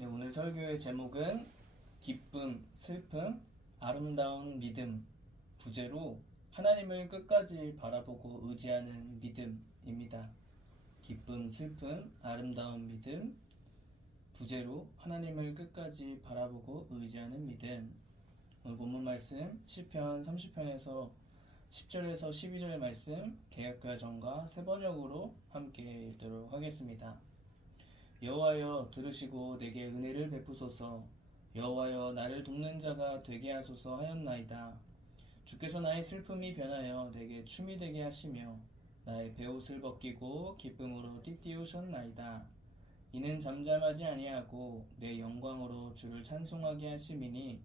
네, 오늘 설교의 제목은 기쁨, 슬픔, 아름다운 믿음 부제로 하나님을 끝까지 바라보고 의지하는 믿음입니다. 기쁨, 슬픔, 아름다운 믿음 부제로 하나님을 끝까지 바라보고 의지하는 믿음. 오늘 본문 말씀 시편 30편에서 10절에서 12절 말씀 개역가정과 세번역으로 함께 읽도록 하겠습니다. 여호와여 들으시고 내게 은혜를 베푸소서. 여호와여 나를 돕는 자가 되게 하소서 하였나이다. 주께서 나의 슬픔이 변하여 내게 춤이 되게 하시며 나의 베옷을 벗기고 기쁨으로 띠띠우셨나이다. 이는 잠잠하지 아니하고 내 영광으로 주를 찬송하게 하심이니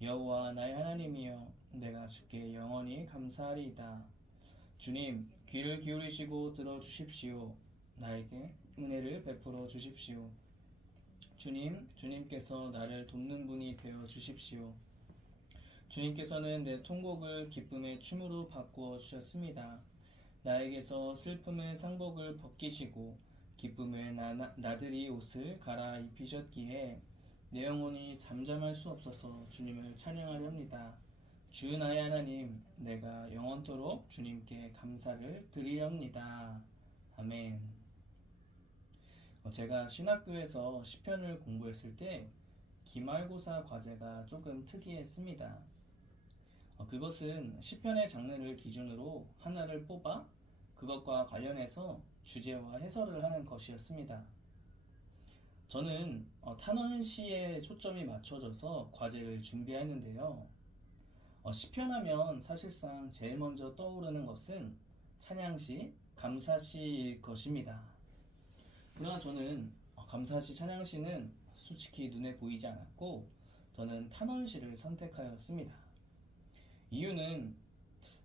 여호와 나의 하나님이여 내가 주께 영원히 감사하리이다. 주님 귀를 기울이시고 들어주십시오. 나에게 은혜를 베풀어 주십시오. 주님께서 나를 돕는 분이 되어 주십시오. 주님께서는 내 통곡을 기쁨의 춤으로 바꾸어 주셨습니다. 나에게서 슬픔의 상복을 벗기시고 기쁨의 나들이 옷을 갈아입히셨기에 내 영혼이 잠잠할 수 없어서 주님을 찬양하렵니다. 주 나의 하나님, 내가 영원토록 주님께 감사를 드리렵니다. 아멘. 제가 신학교에서 시편을 공부했을 때 기말고사 과제가 조금 특이했습니다. 그것은 시편의 장르를 기준으로 하나를 뽑아 그것과 관련해서 주제와 해설을 하는 것이었습니다. 저는 탄원시에 초점이 맞춰져서 과제를 준비했는데요. 시편하면 사실상 제일 먼저 떠오르는 것은 찬양시, 감사시일 것입니다. 그러나 저는 감사시, 찬양시는 솔직히 눈에 보이지 않았고 저는 탄원시를 선택하였습니다. 이유는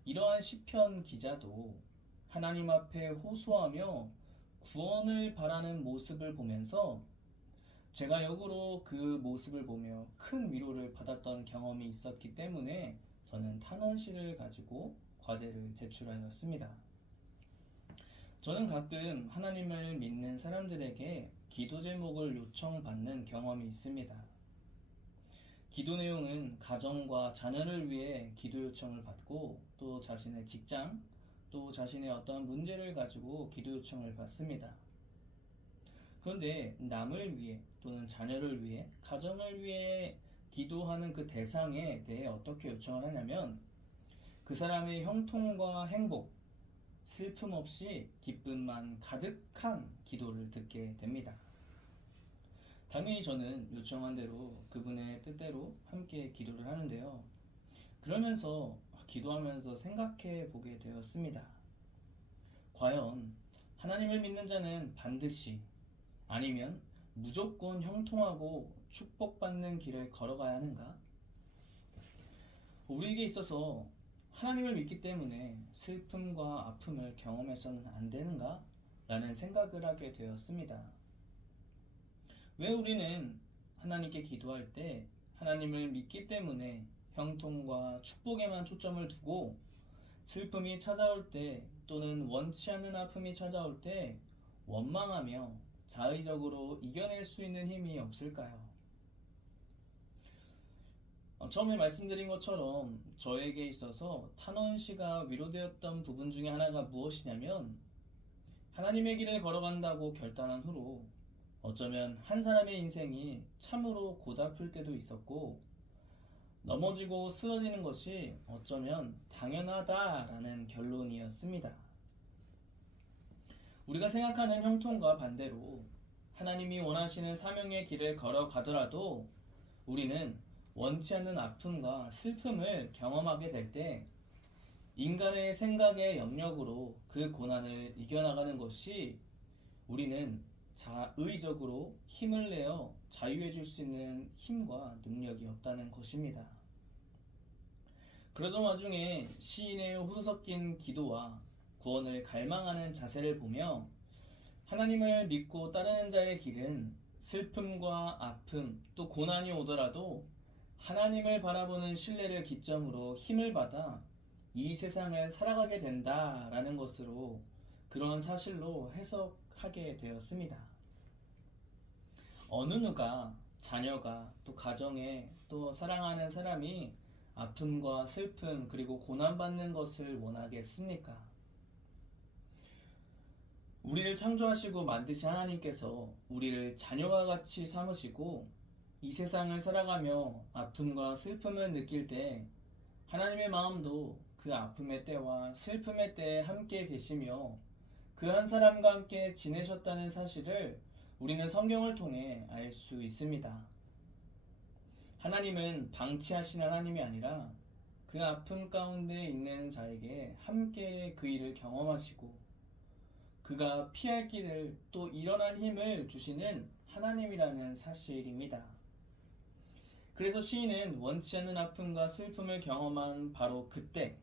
이러한 시편 기자도 하나님 앞에 호소하며 구원을 바라는 모습을 보면서 제가 역으로 그 모습을 보며 큰 위로를 받았던 경험이 있었기 때문에 저는 탄원시를 가지고 과제를 제출하였습니다. 저는 가끔 하나님을 믿는 사람들에게 기도 제목을 요청받는 경험이 있습니다. 기도 내용은 가정과 자녀를 위해 기도 요청을 받고 또 자신의 직장, 또 자신의 어떠한 문제를 가지고 기도 요청을 받습니다. 그런데 남을 위해 또는 자녀를 위해, 가정을 위해 기도하는 그 대상에 대해 어떻게 요청을 하냐면 그 사람의 형통과 행복, 슬픔 없이 기쁨만 가득한 기도를 듣게 됩니다. 당연히 저는 요청한 대로 그분의 뜻대로 함께 기도를 하는데요. 그러면서 기도하면서 생각해 보게 되었습니다. 과연 하나님을 믿는 자는 반드시 아니면 무조건 형통하고 축복받는 길을 걸어가야 하는가? 우리에게 있어서 하나님을 믿기 때문에 슬픔과 아픔을 경험해서는 안 되는가? 라는 생각을 하게 되었습니다. 왜 우리는 하나님께 기도할 때 하나님을 믿기 때문에 형통과 축복에만 초점을 두고 슬픔이 찾아올 때 또는 원치 않는 아픔이 찾아올 때 원망하며 자의적으로 이겨낼 수 있는 힘이 없을까요? 처음에 말씀드린 것처럼 저에게 있어서 탄원시가 위로되었던 부분 중에 하나가 무엇이냐면 하나님의 길을 걸어간다고 결단한 후로 어쩌면 한 사람의 인생이 참으로 고달플 때도 있었고 넘어지고 쓰러지는 것이 어쩌면 당연하다라는 결론이었습니다. 우리가 생각하는 형통과 반대로 하나님이 원하시는 사명의 길을 걸어가더라도 우리는 원치 않는 아픔과 슬픔을 경험하게 될 때 인간의 생각의 영역으로 그 고난을 이겨나가는 것이 우리는 자의적으로 힘을 내어 자유해 줄 수 있는 힘과 능력이 없다는 것입니다. 그러던 와중에 시인의 호소 섞인 기도와 구원을 갈망하는 자세를 보며 하나님을 믿고 따르는 자의 길은 슬픔과 아픔 또 고난이 오더라도 하나님을 바라보는 신뢰를 기점으로 힘을 받아 이 세상을 살아가게 된다라는 것으로 그런 사실로 해석하게 되었습니다. 어느 누가 자녀가 또 가정에 또 사랑하는 사람이 아픔과 슬픔 그리고 고난받는 것을 원하겠습니까? 우리를 창조하시고 만드신 하나님께서 우리를 자녀와 같이 삼으시고 이 세상을 살아가며 아픔과 슬픔을 느낄 때 하나님의 마음도 그 아픔의 때와 슬픔의 때에 함께 계시며 그 한 사람과 함께 지내셨다는 사실을 우리는 성경을 통해 알 수 있습니다. 하나님은 방치하신 하나님이 아니라 그 아픔 가운데 있는 자에게 함께 그 일을 경험하시고 그가 피할 길을 또 일어난 힘을 주시는 하나님이라는 사실입니다. 그래서 시인은 원치 않는 아픔과 슬픔을 경험한 바로 그때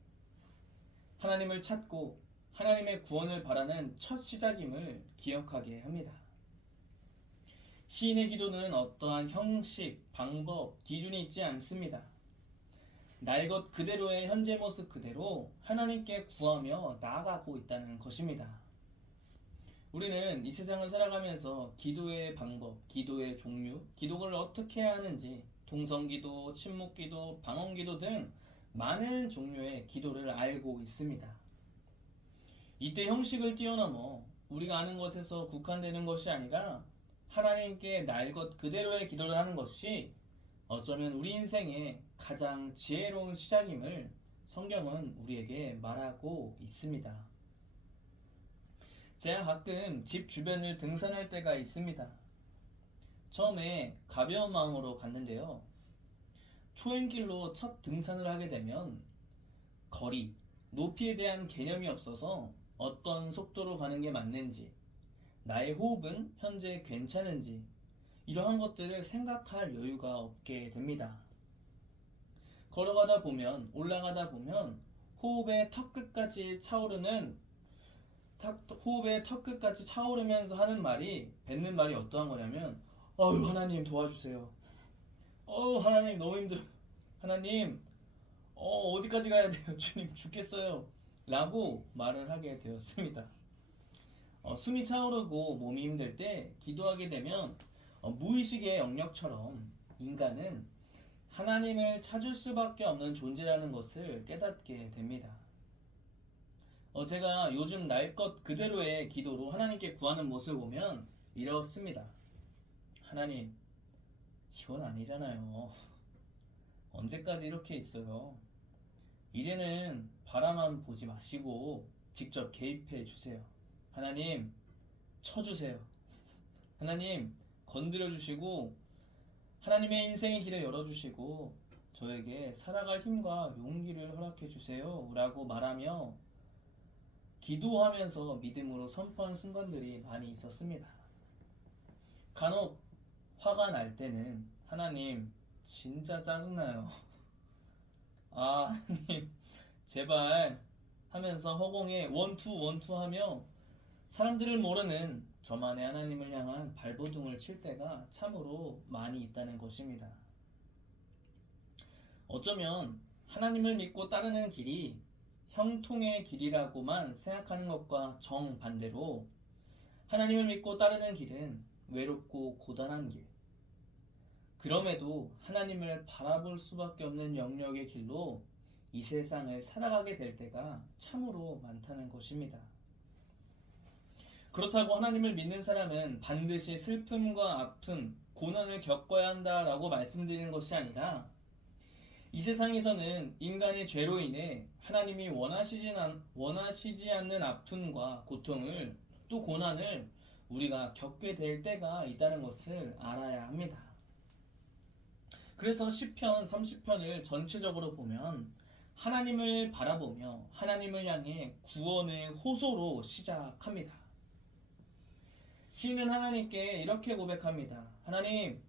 하나님을 찾고 하나님의 구원을 바라는 첫 시작임을 기억하게 합니다. 시인의 기도는 어떠한 형식, 방법, 기준이 있지 않습니다. 날 것 그대로의 현재 모습 그대로 하나님께 구하며 나아가고 있다는 것입니다. 우리는 이 세상을 살아가면서 기도의 방법, 기도의 종류, 기도를 어떻게 해야 하는지 동성기도, 침묵기도, 방언기도 등 많은 종류의 기도를 알고 있습니다. 이때 형식을 뛰어넘어 우리가 아는 것에서 국한되는 것이 아니라 하나님께 날 것 그대로의 기도를 하는 것이 어쩌면 우리 인생의 가장 지혜로운 시작임을 성경은 우리에게 말하고 있습니다. 제가 가끔 집 주변을 등산할 때가 있습니다. 처음에 가벼운 마음으로 갔는데요. 초행길로 첫 등산을 하게 되면 거리, 높이에 대한 개념이 없어서 어떤 속도로 가는 게 맞는지, 나의 호흡은 현재 괜찮은지 이러한 것들을 생각할 여유가 없게 됩니다. 걸어가다 보면, 올라가다 보면 호흡의 턱끝까지 차오르면서 하는 말이, 뱉는 말이 어떠한 거냐면 하나님 도와주세요. 하나님 너무 힘들어. 하나님 어디까지 가야 돼요? 주님 죽겠어요. 라고 말을 하게 되었습니다. 숨이 차오르고 몸이 힘들 때 기도하게 되면 무의식의 영역처럼 인간은 하나님을 찾을 수밖에 없는 존재라는 것을 깨닫게 됩니다. 제가 요즘 날 것 그대로의 기도로 하나님께 구하는 모습을 보면 이렇습니다. 하나님, 이건 아니잖아요. 언제까지 이렇게 있어요? 이제는 바라만 보지 마시고 직접 개입해 주세요. 하나님, 쳐주세요. 하나님, 건드려 주시고 하나님의 인생의 길을 열어주시고 저에게 살아갈 힘과 용기를 허락해 주세요. 라고 말하며 기도하면서 믿음으로 선포한 순간들이 많이 있었습니다. 간혹 화가 날 때는 하나님, 진짜 짜증나요. 하나님, 제발 하면서 허공에 원투 하며 사람들을 모르는 저만의 하나님을 향한 발버둥을 칠 때가 참으로 많이 있다는 것입니다. 어쩌면 하나님을 믿고 따르는 길이 형통의 길이라고만 생각하는 것과 정반대로 하나님을 믿고 따르는 길은 외롭고 고단한 길, 그럼에도 하나님을 바라볼 수밖에 없는 영역의 길로 이 세상을 살아가게 될 때가 참으로 많다는 것입니다. 그렇다고 하나님을 믿는 사람은 반드시 슬픔과 아픔, 고난을 겪어야 한다라고 말씀드리는 것이 아니라 이 세상에서는 인간의 죄로 인해 하나님이 원하시지 않는 아픔과 고통을 또 고난을 우리가 겪게 될 때가 있다는 것을 알아야 합니다. 그래서 시편 30편을 전체적으로 보면 하나님을 바라보며 하나님을 향해 구원의 호소로 시작합니다. 시인은 하나님께 이렇게 고백합니다. 하나님,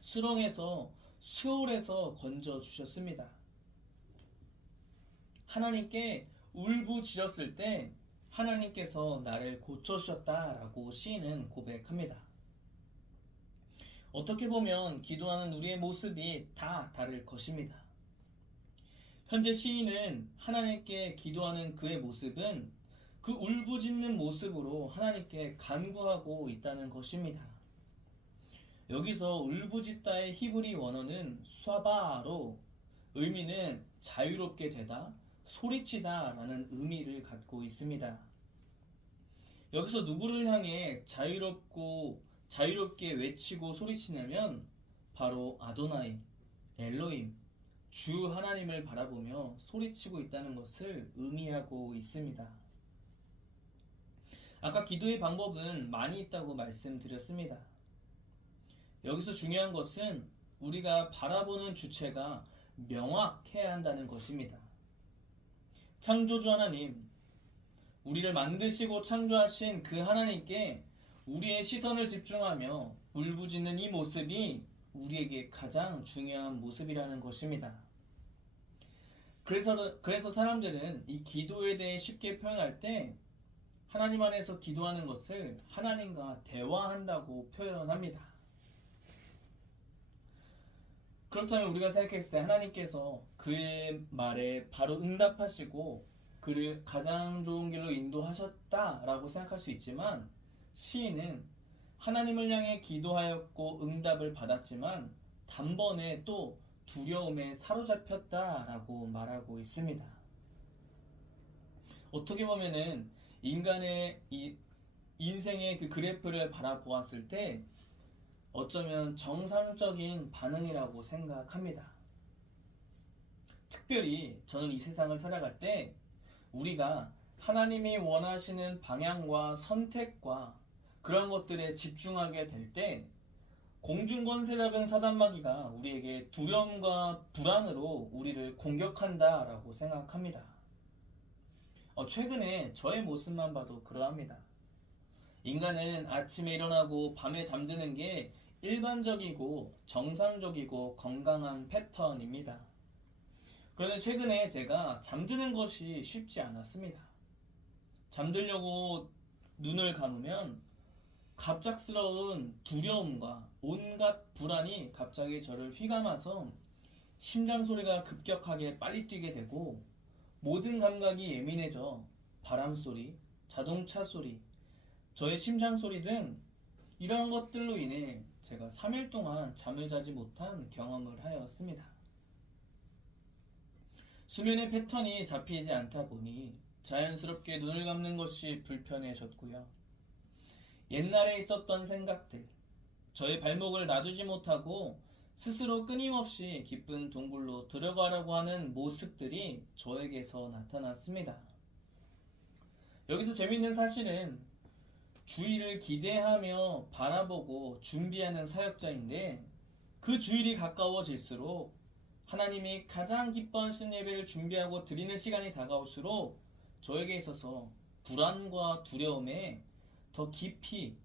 수렁에서 수월에서 건져주셨습니다. 하나님께 울부짖었을 때 하나님께서 나를 고쳐주셨다라고 시인은 고백합니다. 어떻게 보면 기도하는 우리의 모습이 다 다를 것입니다. 현재 시인은 하나님께 기도하는 그의 모습은 그 울부짖는 모습으로 하나님께 간구하고 있다는 것입니다. 여기서 울부짖다의 히브리 원어는 수아바로 의미는 자유롭게 되다, 소리치다 라는 의미를 갖고 있습니다. 여기서 누구를 향해 자유롭게 외치고 소리치냐면 바로 아도나이, 엘로임, 주 하나님을 바라보며 소리치고 있다는 것을 의미하고 있습니다. 아까 기도의 방법은 많이 있다고 말씀드렸습니다. 여기서 중요한 것은 우리가 바라보는 주체가 명확해야 한다는 것입니다. 창조주 하나님, 우리를 만드시고 창조하신 그 하나님께 우리의 시선을 집중하며 울부짖는 이 모습이 우리에게 가장 중요한 모습이라는 것입니다. 그래서 사람들은 이 기도에 대해 쉽게 표현할 때 하나님 안에서 기도하는 것을 하나님과 대화한다고 표현합니다. 그렇다면 우리가 생각했을 때 하나님께서 그의 말에 바로 응답하시고 그를 가장 좋은 길로 인도하셨다라고 생각할 수 있지만, 시인은 하나님을 향해 기도하였고 응답을 받았지만 단번에 또 두려움에 사로잡혔다라고 말하고 있습니다. 어떻게 보면은 인간의 이 인생의 그 그래프를 바라보았을 때 어쩌면 정상적인 반응이라고 생각합니다. 특별히 저는 이 세상을 살아갈 때 우리가 하나님이 원하시는 방향과 선택과 그런 것들에 집중하게 될 때 공중권세 잡은 사단마귀가 우리에게 두려움과 불안으로 우리를 공격한다라고 생각합니다. 최근에 저의 모습만 봐도 그러합니다. 인간은 아침에 일어나고 밤에 잠드는 게 일반적이고 정상적이고 건강한 패턴입니다. 그런데 최근에 제가 잠드는 것이 쉽지 않았습니다. 잠들려고 눈을 감으면 갑작스러운 두려움과 온갖 불안이 갑자기 저를 휘감아서 심장 소리가 급격하게 빨리 뛰게 되고 모든 감각이 예민해져 바람 소리, 자동차 소리, 저의 심장 소리 등 이러한 것들로 인해 제가 3일 동안 잠을 자지 못한 경험을 하였습니다. 수면의 패턴이 잡히지 않다 보니 자연스럽게 눈을 감는 것이 불편해졌고요. 옛날에 있었던 생각들, 저의 발목을 놔두지 못하고 스스로 끊임없이 깊은 동굴로 들어가려고 하는 모습들이 저에게서 나타났습니다. 여기서 재밌는 사실은 주일을 기대하며 바라보고 준비하는 사역자인데 그 주일이 가까워질수록 하나님이 가장 기뻐하시는 예배를 준비하고 드리는 시간이 다가올수록 저에게 있어서 불안과 두려움에 더 깊이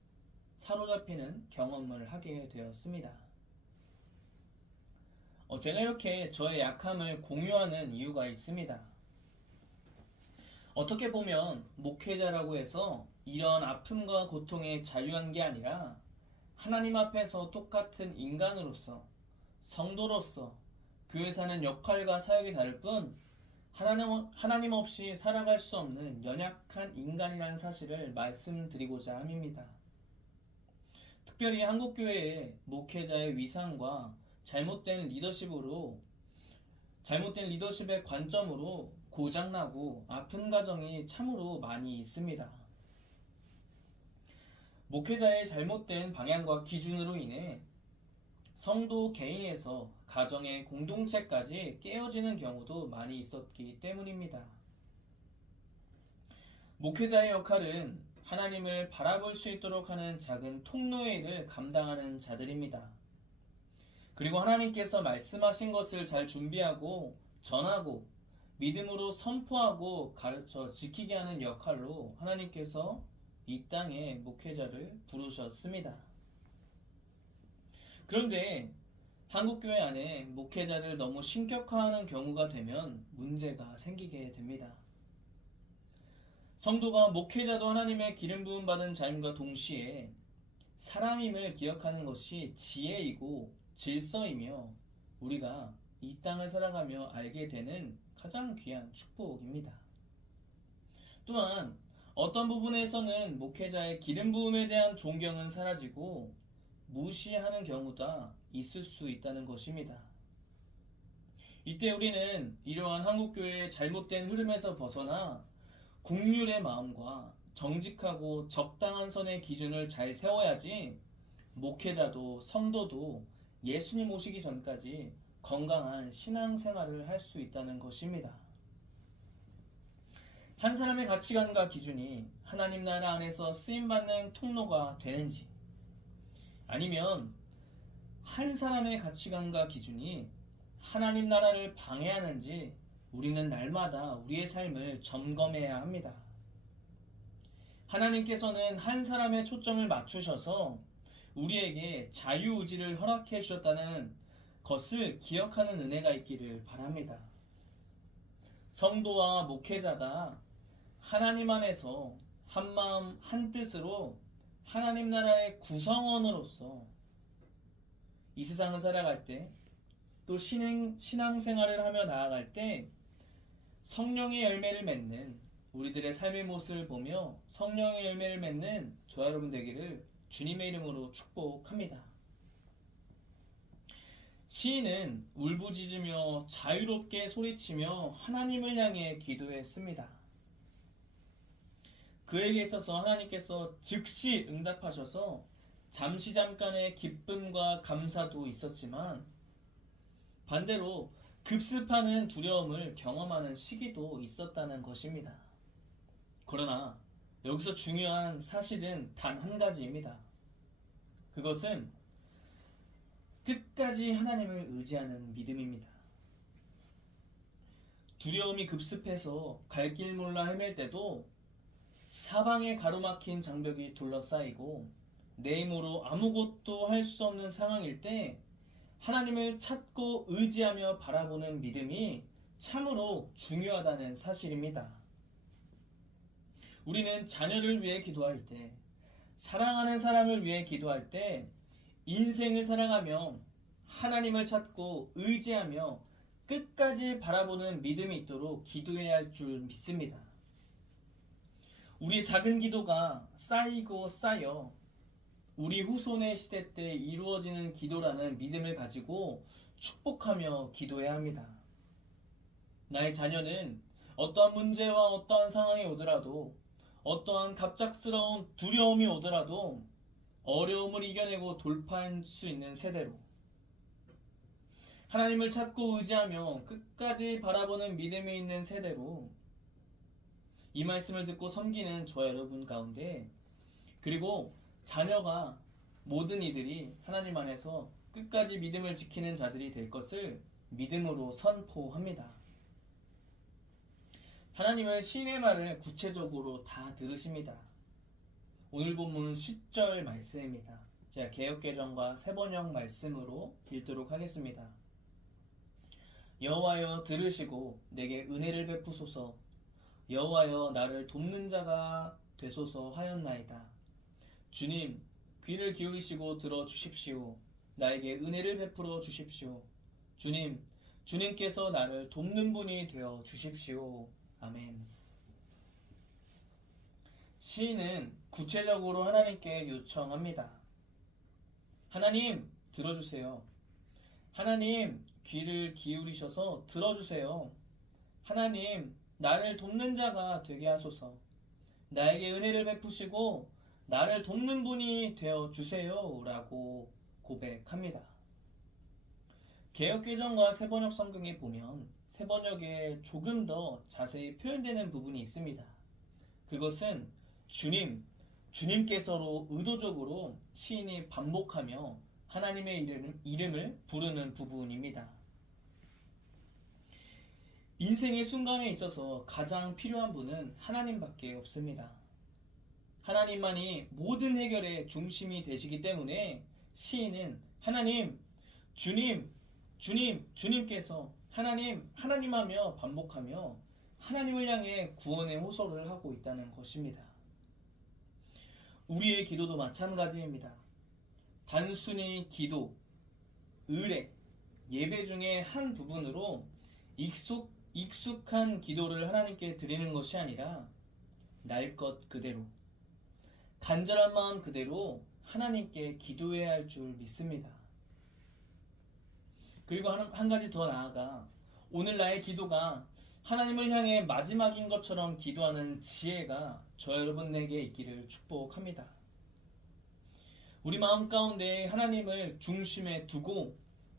사로잡히는 경험을 하게 되었습니다. 제가 이렇게 저의 약함을 공유하는 이유가 있습니다. 어떻게 보면 목회자라고 해서 이런 아픔과 고통에 자유한 게 아니라 하나님 앞에서 똑같은 인간으로서, 성도로서 교회 사는 역할과 사역이 다를 뿐 하나님 없이 살아갈 수 없는 연약한 인간이라는 사실을 말씀드리고자 함입니다. 특별히 한국교회의 목회자의 위상과 잘못된 리더십의 관점으로 고장나고 아픈 가정이 참으로 많이 있습니다. 목회자의 잘못된 방향과 기준으로 인해 성도 개인에서 가정의 공동체까지 깨어지는 경우도 많이 있었기 때문입니다. 목회자의 역할은 하나님을 바라볼 수 있도록 하는 작은 통로의 일을 감당하는 자들입니다. 그리고 하나님께서 말씀하신 것을 잘 준비하고 전하고 믿음으로 선포하고 가르쳐 지키게 하는 역할로 하나님께서 이 땅에 목회자를 부르셨습니다. 그런데 한국교회 안에 목회자를 너무 신격화하는 경우가 되면 문제가 생기게 됩니다. 성도가 목회자도 하나님의 기름 부음 받은 자임과 동시에 사람임을 기억하는 것이 지혜이고 질서이며 우리가 이 땅을 살아가며 알게 되는 가장 귀한 축복입니다. 또한 어떤 부분에서는 목회자의 기름 부음에 대한 존경은 사라지고 무시하는 경우가 있을 수 있다는 것입니다. 이때 우리는 이러한 한국교회의 잘못된 흐름에서 벗어나 국률의 마음과 정직하고 적당한 선의 기준을 잘 세워야지 목회자도 성도도 예수님 오시기 전까지 건강한 신앙생활을 할 수 있다는 것입니다. 한 사람의 가치관과 기준이 하나님 나라 안에서 쓰임받는 통로가 되는지, 아니면 한 사람의 가치관과 기준이 하나님 나라를 방해하는지 우리는 날마다 우리의 삶을 점검해야 합니다. 하나님께서는 한 사람의 초점을 맞추셔서 우리에게 자유의지를 허락해 주셨다는 것을 기억하는 은혜가 있기를 바랍니다. 성도와 목회자가 하나님 안에서 한마음 한뜻으로 하나님 나라의 구성원으로서 이 세상을 살아갈 때, 또 신앙생활을 하며 나아갈 때 성령의 열매를 맺는 우리들의 삶의 모습을 보며 성령의 열매를 맺는 저와 여러분 되기를 주님의 이름으로 축복합니다. 시인은 울부짖으며 자유롭게 소리치며 하나님을 향해 기도했습니다. 그에게 있어서 하나님께서 즉시 응답하셔서 잠깐의 기쁨과 감사도 있었지만, 반대로 급습하는 두려움을 경험하는 시기도 있었다는 것입니다. 그러나 여기서 중요한 사실은 단 한 가지입니다. 그것은 끝까지 하나님을 의지하는 믿음입니다. 두려움이 급습해서 갈 길 몰라 헤맬 때도, 사방에 가로막힌 장벽이 둘러싸이고 내 힘으로 아무것도 할 수 없는 상황일 때 하나님을 찾고 의지하며 바라보는 믿음이 참으로 중요하다는 사실입니다. 우리는 자녀를 위해 기도할 때, 사랑하는 사람을 위해 기도할 때 인생을 살아가며 하나님을 찾고 의지하며 끝까지 바라보는 믿음이 있도록 기도해야 할 줄 믿습니다. 우리의 작은 기도가 쌓이고 쌓여 우리 후손의 시대 때 이루어지는 기도라는 믿음을 가지고 축복하며 기도해야 합니다. 나의 자녀는 어떠한 문제와 어떠한 상황이 오더라도, 어떠한 갑작스러운 두려움이 오더라도 어려움을 이겨내고 돌파할 수 있는 세대로, 하나님을 찾고 의지하며 끝까지 바라보는 믿음이 있는 세대로 이 말씀을 듣고 섬기는 저 여러분 가운데, 그리고 자녀가 모든 이들이 하나님 안에서 끝까지 믿음을 지키는 자들이 될 것을 믿음으로 선포합니다. 하나님은 시인의 말을 구체적으로 다 들으십니다. 오늘 본문 10절 말씀입니다. 제가 개역개정과 새번역 말씀으로 읽도록 하겠습니다. 여호와여 들으시고 내게 은혜를 베푸소서. 여호와여 나를 돕는 자가 되소서 하였나이다. 주님 귀를 기울이시고 들어주십시오. 나에게 은혜를 베풀어 주십시오. 주님, 주님께서 나를 돕는 분이 되어 주십시오. 아멘. 시인은 구체적으로 하나님께 요청합니다. 하나님 들어주세요. 하나님 귀를 기울이셔서 들어주세요. 하나님 나를 돕는 자가 되게 하소서. 나에게 은혜를 베푸시고 나를 돕는 분이 되어 주세요 라고 고백합니다. 개역개정과 새번역 성경에 보면 새번역에 조금 더 자세히 표현되는 부분이 있습니다. 그것은 주님께서로 의도적으로 시인이 반복하며 하나님의 이름을 부르는 부분입니다. 인생의 순간에 있어서 가장 필요한 분은 하나님밖에 없습니다. 하나님만이 모든 해결의 중심이 되시기 때문에 시인은 하나님, 주님께서 하나님 하며 반복하며 하나님을 향해 구원의 호소를 하고 있다는 것입니다. 우리의 기도도 마찬가지입니다. 단순히 기도, 의례, 예배 중에 한 부분으로 익숙한 기도를 하나님께 드리는 것이 아니라 날 것 그대로, 간절한 마음 그대로 하나님께 기도해야 할 줄 믿습니다. 그리고 한 가지 더 나아가 오늘 나의 기도가 하나님을 향해 마지막인 것처럼 기도하는 지혜가 저 여러분에게 있기를 축복합니다. 우리 마음 가운데 하나님을 중심에 두고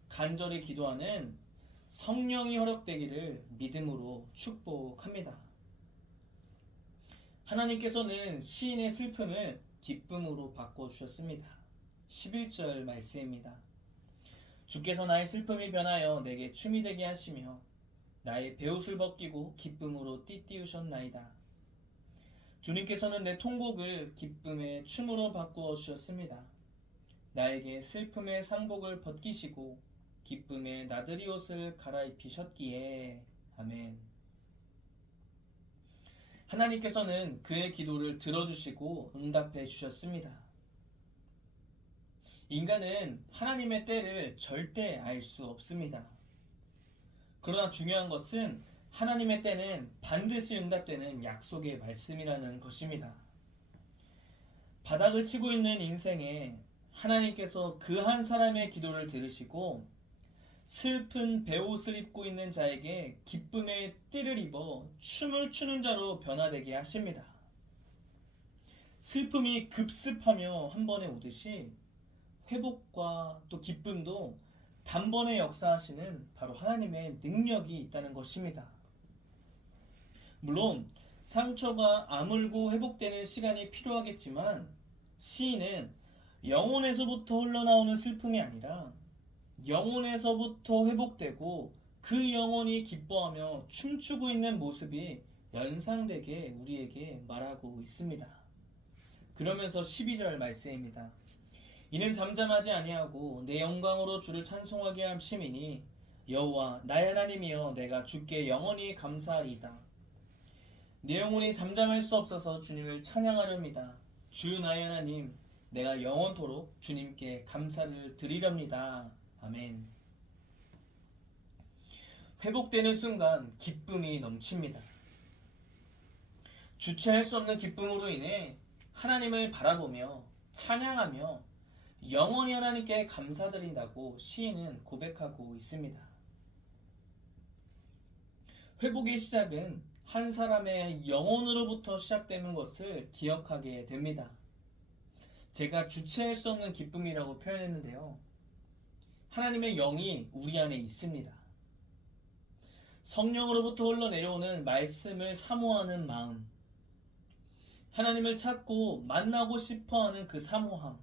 간절히 기도하는 성령이 허락되기를 믿음으로 축복합니다. 하나님께서는 시인의 슬픔을 기쁨으로 바꿔주셨습니다. 11절 말씀입니다. 주께서 나의 슬픔이 변하여 내게 춤이 되게 하시며 나의 베옷을 벗기고 기쁨으로 띠띠우셨나이다. 주님께서는 내 통곡을 기쁨의 춤으로 바꾸어 주셨습니다. 나에게 슬픔의 상복을 벗기시고 기쁨의 나들이 옷을 갈아입히셨기에. 아멘. 하나님께서는 그의 기도를 들어주시고 응답해 주셨습니다. 인간은 하나님의 때를 절대 알 수 없습니다. 그러나 중요한 것은 하나님의 때는 반드시 응답되는 약속의 말씀이라는 것입니다. 바닥을 치고 있는 인생에 하나님께서 그 한 사람의 기도를 들으시고 슬픈 베옷을 입고 있는 자에게 기쁨의 띠를 입어 춤을 추는 자로 변화되게 하십니다. 슬픔이 급습하며 한 번에 오듯이 회복과 또 기쁨도 단번에 역사하시는 바로 하나님의 능력이 있다는 것입니다. 물론 상처가 아물고 회복되는 시간이 필요하겠지만 시인은 영혼에서부터 흘러나오는 슬픔이 아니라 영혼에서부터 회복되고 그 영혼이 기뻐하며 춤추고 있는 모습이 연상되게 우리에게 말하고 있습니다. 그러면서 12절 말씀입니다. 이는 잠잠하지 아니하고 내 영광으로 주를 찬송하게 함심이니 여호와 나의 하나님이여 내가 주께 영원히 감사하리이다. 내 영혼이 잠잠할 수 없어서 주님을 찬양하렵니다. 주 나의 하나님 내가 영원토록 주님께 감사를 드리렵니다. 아멘. 회복되는 순간 기쁨이 넘칩니다. 주체할 수 없는 기쁨으로 인해 하나님을 바라보며 찬양하며 영원히 하나님께 감사드린다고 시인은 고백하고 있습니다. 회복의 시작은 한 사람의 영혼으로부터 시작되는 것을 기억하게 됩니다. 제가 주체할 수 없는 기쁨이라고 표현했는데요. 하나님의 영이 우리 안에 있습니다. 성령으로부터 흘러내려오는 말씀을 사모하는 마음, 하나님을 찾고 만나고 싶어하는 그 사모함,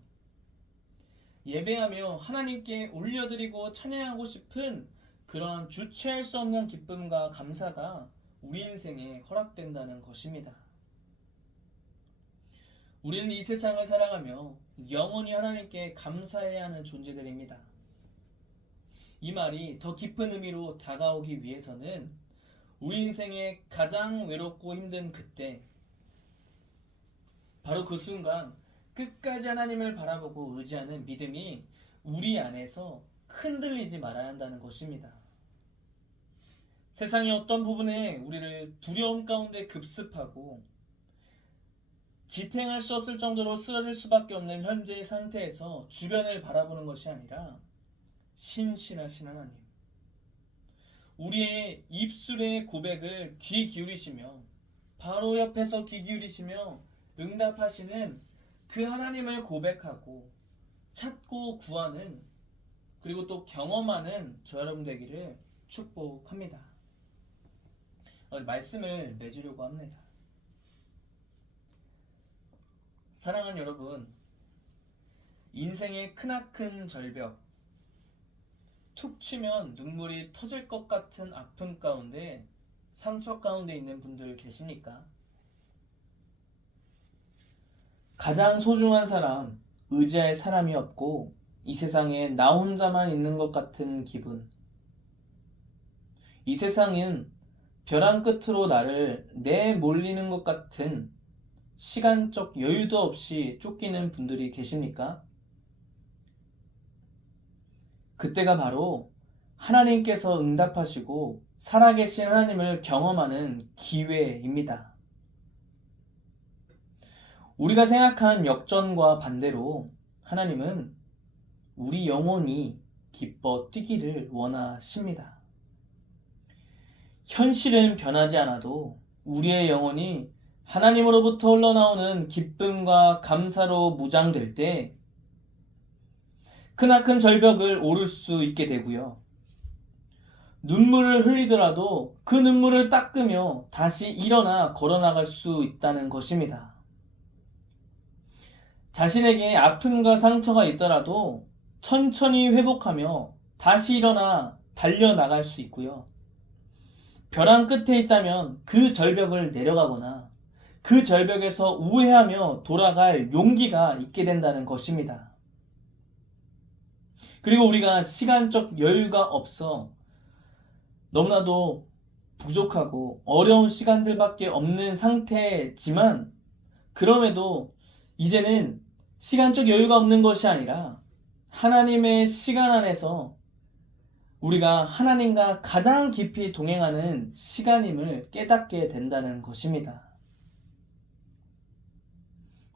예배하며 하나님께 올려드리고 찬양하고 싶은 그러한 주체할 수 없는 기쁨과 감사가 우리 인생에 허락된다는 것입니다. 우리는 이 세상을 살아가며 영원히 하나님께 감사해야 하는 존재들입니다. 이 말이 더 깊은 의미로 다가오기 위해서는 우리 인생의 가장 외롭고 힘든 그때, 바로 그 순간 끝까지 하나님을 바라보고 의지하는 믿음이 우리 안에서 흔들리지 말아야 한다는 것입니다. 세상의 어떤 부분에 우리를 두려움 가운데 급습하고 지탱할 수 없을 정도로 쓰러질 수밖에 없는 현재의 상태에서 주변을 바라보는 것이 아니라 신실하신 하나님, 우리의 입술의 고백을 귀 기울이시며 바로 옆에서 귀 기울이시며 응답하시는 그 하나님을 고백하고 찾고 구하는, 그리고 또 경험하는 저 여러분 되기를 축복합니다. 말씀을 맺으려고 합니다. 사랑하는 여러분, 인생의 크나큰 절벽, 툭 치면 눈물이 터질 것 같은 아픔 가운데, 상처 가운데 있는 분들 계십니까? 가장 소중한 사람, 의지할 사람이 없고 이 세상에 나 혼자만 있는 것 같은 기분. 이 세상은 벼랑 끝으로 나를 내몰리는 것 같은 시간적 여유도 없이 쫓기는 분들이 계십니까? 그때가 바로 하나님께서 응답하시고 살아계신 하나님을 경험하는 기회입니다. 우리가 생각한 역전과 반대로 하나님은 우리 영혼이 기뻐 뛰기를 원하십니다. 현실은 변하지 않아도 우리의 영혼이 하나님으로부터 흘러나오는 기쁨과 감사로 무장될 때 크나큰 절벽을 오를 수 있게 되고요. 눈물을 흘리더라도 그 눈물을 닦으며 다시 일어나 걸어나갈 수 있다는 것입니다. 자신에게 아픔과 상처가 있더라도 천천히 회복하며 다시 일어나 달려나갈 수 있고요. 벼랑 끝에 있다면 그 절벽을 내려가거나 그 절벽에서 우회하며 돌아갈 용기가 있게 된다는 것입니다. 그리고 우리가 시간적 여유가 없어 너무나도 부족하고 어려운 시간들밖에 없는 상태지만 그럼에도 이제는 시간적 여유가 없는 것이 아니라 하나님의 시간 안에서 우리가 하나님과 가장 깊이 동행하는 시간임을 깨닫게 된다는 것입니다.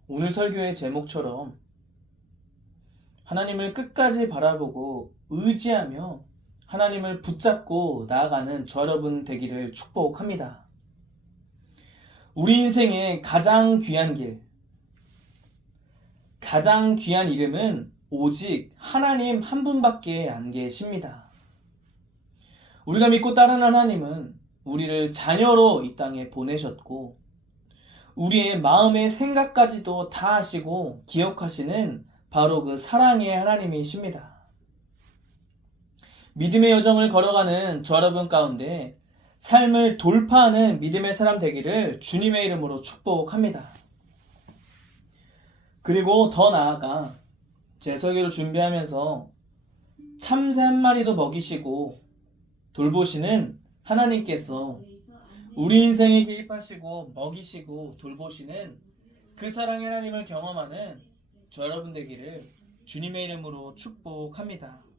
오늘 설교의 제목처럼 하나님을 끝까지 바라보고 의지하며 하나님을 붙잡고 나아가는 저 여러분 되기를 축복합니다. 우리 인생의 가장 귀한 길, 가장 귀한 이름은 오직 하나님 한 분밖에 안 계십니다. 우리가 믿고 따르는 하나님은 우리를 자녀로 이 땅에 보내셨고 우리의 마음의 생각까지도 다 아시고 기억하시는 바로 그 사랑의 하나님이십니다. 믿음의 여정을 걸어가는 저 여러분 가운데 삶을 돌파하는 믿음의 사람 되기를 주님의 이름으로 축복합니다. 그리고 더 나아가 제 설교를 준비하면서 참새 한 마리도 먹이시고 돌보시는 하나님께서 우리 인생에 개입하시고 먹이시고 돌보시는 그 사랑의 하나님을 경험하는 저 여러분 되기를 주님의 이름으로 축복합니다.